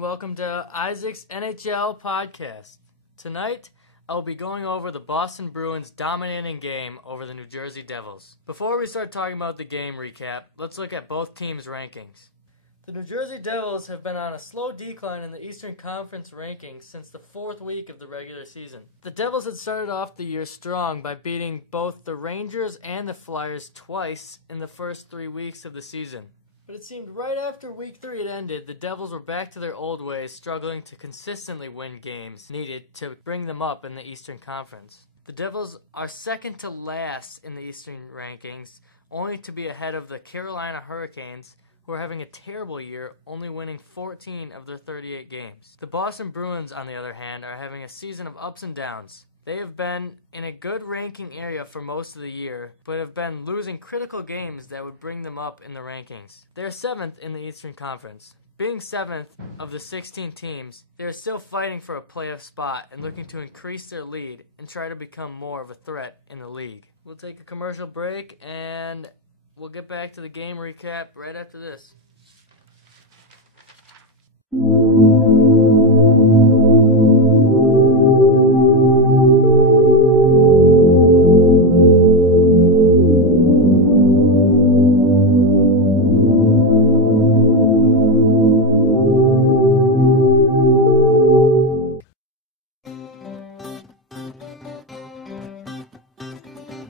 Welcome to Isaac's NHL Podcast. Tonight, I'll be going over the Boston Bruins' dominating game over the New Jersey Devils. Before we start talking about the game recap, let's look at both teams' rankings. The New Jersey Devils have been on a slow decline in the Eastern Conference rankings since the fourth week of the regular season. The Devils had started off the year strong by beating both the Rangers and the Flyers twice in the first 3 weeks of the season. But it seemed right after Week 3 had ended, the Devils were back to their old ways, struggling to consistently win games needed to bring them up in the Eastern Conference. The Devils are second to last in the Eastern rankings, only to be ahead of the Carolina Hurricanes, who are having a terrible year, only winning 14 of their 38 games. The Boston Bruins, on the other hand, are having a season of ups and downs. They have been in a good ranking area for most of the year, but have been losing critical games that would bring them up in the rankings. They are 7th in the Eastern Conference. Being 7th of the 16 teams, they are still fighting for a playoff spot and looking to increase their lead and try to become more of a threat in the league. We'll take a commercial break and we'll get back to the game recap right after this.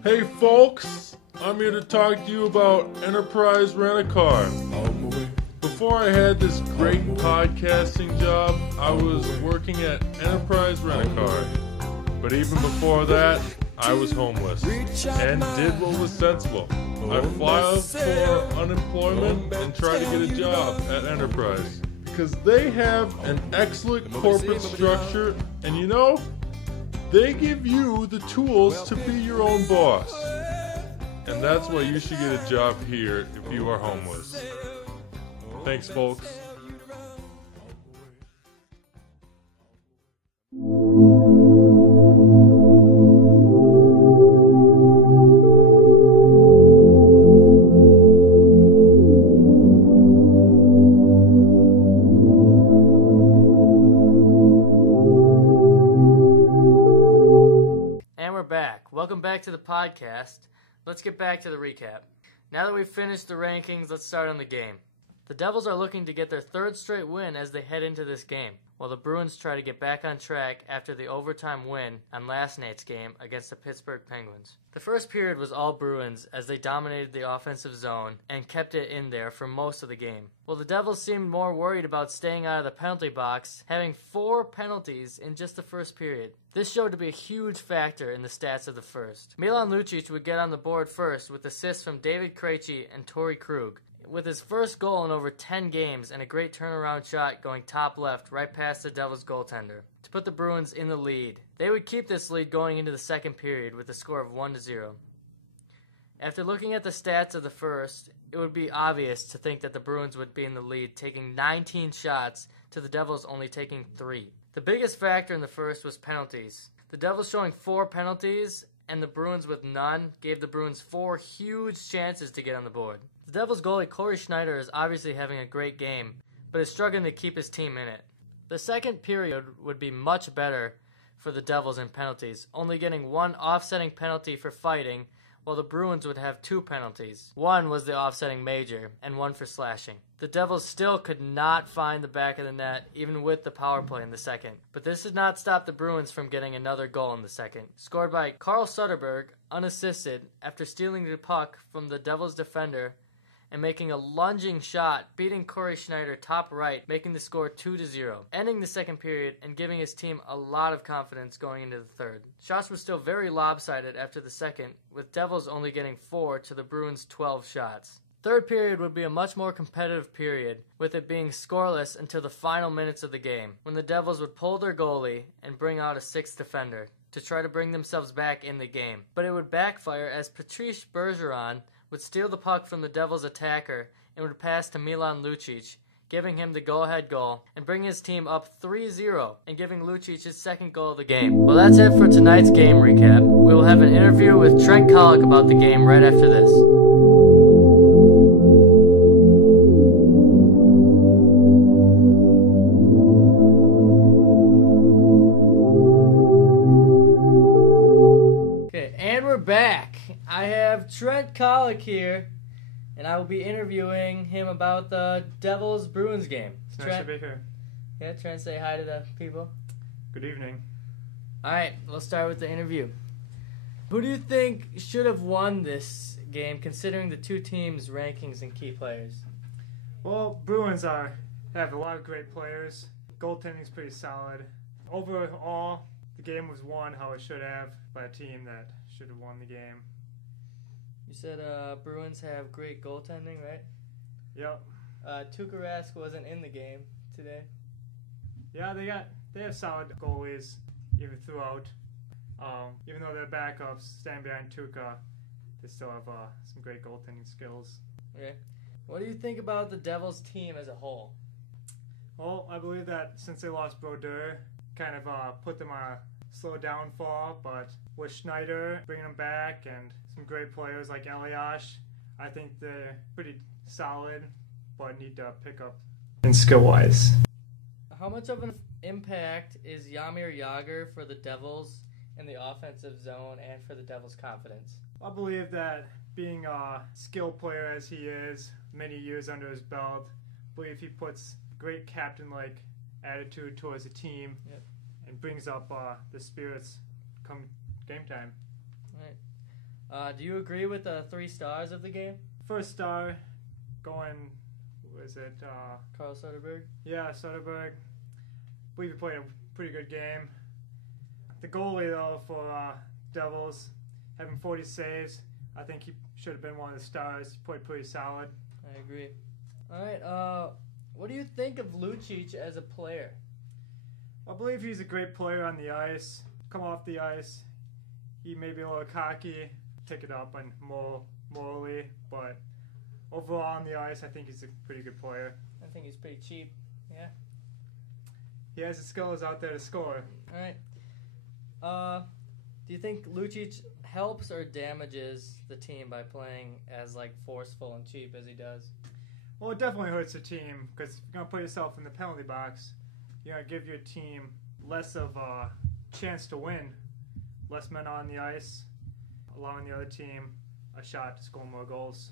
Hey folks, I'm here to talk to you about Enterprise Rent-A-Car. Before I had this great podcasting job, I was working at Enterprise Rent-A-Car. But even before that, I was homeless and did what was sensible. I filed for unemployment and tried to get a job at Enterprise. Because they have an excellent corporate structure and you know, they give you the tools to be your own boss. And that's why you should get a job here if you are homeless. Thanks, folks. Welcome back to the podcast. Let's get back to the recap. Now that we've finished the rankings, let's start on the game. The Devils are looking to get their third straight win as they head into this game, while the Bruins try to get back on track after the overtime win on last night's game against the Pittsburgh Penguins. The first period was all Bruins as they dominated the offensive zone and kept it in there for most of the game. While the Devils seemed more worried about staying out of the penalty box, having 4 penalties in just the first period. This showed to be a huge factor in the stats of the first. Milan Lucic would get on the board first with assists from David Krejci and Torrey Krug, with his first goal in over 10 games and a great turnaround shot going top left right past the Devils goaltender to put the Bruins in the lead. They would keep this lead going into the second period with a score of 1-0. After looking at the stats of the first, it would be obvious to think that the Bruins would be in the lead, taking 19 shots to the Devils only taking 3. The biggest factor in the first was penalties. The Devils showing 4 penalties and the Bruins with none gave the Bruins 4 huge chances to get on the board. The Devils goalie Corey Schneider is obviously having a great game, but is struggling to keep his team in it. The second period would be much better for the Devils in penalties, only getting 1 offsetting penalty for fighting, while the Bruins would have 2 penalties. 1 was the offsetting major, and 1 for slashing. The Devils still could not find the back of the net, even with the power play in the second. But this did not stop the Bruins from getting another goal in the second, scored by Carl Soderberg, unassisted, after stealing the puck from the Devils defender and making a lunging shot, beating Corey Schneider top right, making the score 2-0, ending the second period and giving his team a lot of confidence going into the third. Shots were still very lopsided after the second, with Devils only getting 4 to the Bruins' 12 shots. Third period would be a much more competitive period, with it being scoreless until the final minutes of the game, when the Devils would pull their goalie and bring out a 6th defender to try to bring themselves back in the game. But it would backfire as Patrice Bergeron would steal the puck from the Devils' attacker and would pass to Milan Lucic, giving him the go-ahead goal and bringing his team up 3-0 and giving Lucic his second goal of the game. Well, that's it for tonight's game recap. We will have an interview with Trent Kollock about the game right after this. Okay, and we're back. I have Trent Kollock here, and I will be interviewing him about the Devils Bruins game. It's nice to be here. Yeah, Trent, say hi to the people. Good evening. Alright, let's start with the interview. Who do you think should have won this game, considering the two teams' rankings and key players? Well, Bruins have a lot of great players. Goaltending's pretty solid. Overall, the game was won how it should have by a team that should have won the game. You said Bruins have great goaltending, right? Yep. Tuukka Rask wasn't in the game today. Yeah, they have solid goalies even throughout. Even though they're backups, standing behind Tuukka, they still have some great goaltending skills. Okay. What do you think about the Devils team as a whole? Well, I believe that since they lost Brodeur, kind of put them on a slow downfall, but with Schneider bringing them back and some great players like Elias, I think they're pretty solid, but need to pick up in skill-wise. How much of an impact is Jaromir Jagr for the Devils in the offensive zone and for the Devils' confidence? I believe that being a skilled player as he is, many years under his belt, I believe he puts great captain-like attitude towards the team. Yep. And brings up the spirits come game time. Right. Do you agree with the 3 stars of the game? First star going, was it? Carl Soderberg? Yeah, Soderberg. I believe he played a pretty good game. The goalie, though, for Devils, having 40 saves, I think he should have been one of the stars. He played pretty solid. I agree. All right. What do you think of Lucic as a player? I believe he's a great player on the ice. Come off the ice, he may be a little cocky, pick it up and morally, but overall on the ice, I think he's a pretty good player. I think he's pretty cheap. Yeah. He has the skills out there to score. All right. Do you think Lucic helps or damages the team by playing as forceful and cheap as he does? Well, it definitely hurts the team because you're gonna put yourself in the penalty box. You're going to give your team less of a chance to win, less men on the ice, allowing the other team a shot to score more goals.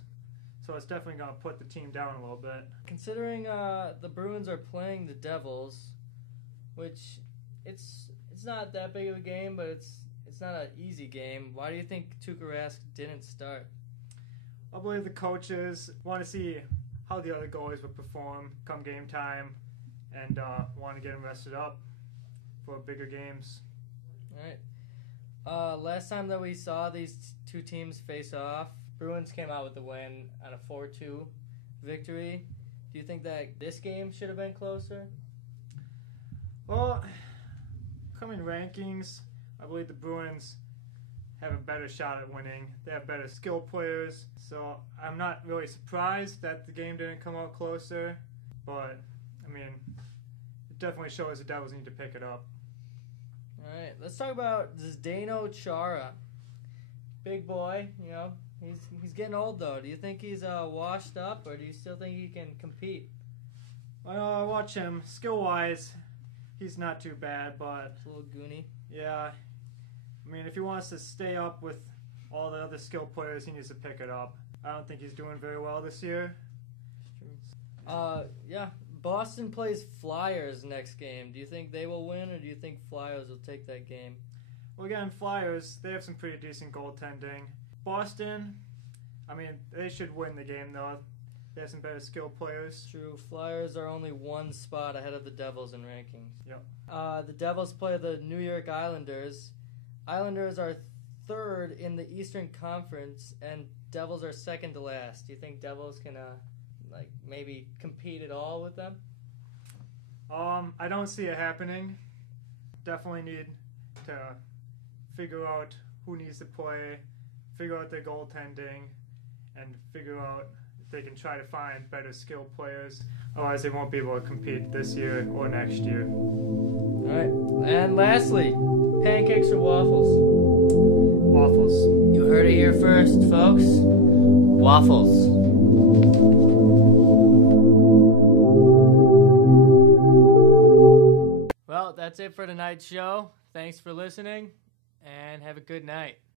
So it's definitely going to put the team down a little bit. Considering the Bruins are playing the Devils, which it's not that big of a game, but it's not an easy game. Why do you think Tuukka Rask didn't start? I believe the coaches want to see how the other goalies would perform come game time, and want to get them rested up for bigger games. All right. Last time that we saw these two teams face off, Bruins came out with the win on a 4-2 victory. Do you think that this game should have been closer? Well, coming rankings, I believe the Bruins have a better shot at winning. They have better skill players, so I'm not really surprised that the game didn't come out closer, but I mean, it definitely shows the Devils need to pick it up. All right, let's talk about Zdeno Chara. Big boy, he's getting old though. Do you think he's washed up, or do you still think he can compete? Well, I watch him. Skill-wise, he's not too bad, but it's a little goony. Yeah, I mean, if he wants to stay up with all the other skill players, he needs to pick it up. I don't think he's doing very well this year. Yeah. Boston plays Flyers next game. Do you think they will win, or do you think Flyers will take that game? Well, again, Flyers, they have some pretty decent goaltending. Boston, I mean, they should win the game, though. They have some better skill players. True. Flyers are only 1 spot ahead of the Devils in rankings. Yep. The Devils play the New York Islanders. Islanders are 3rd in the Eastern Conference, and Devils are 2nd to last. Do you think Devils can maybe compete at all with them? I don't see it happening. Definitely need to figure out who needs to play, figure out their goaltending, and figure out they can try to find better skilled players. Otherwise, they won't be able to compete this year or next year. All right. And lastly, pancakes or waffles? Waffles. You heard it here first, folks. Waffles. Well, that's it for tonight's show. Thanks for listening, and have a good night.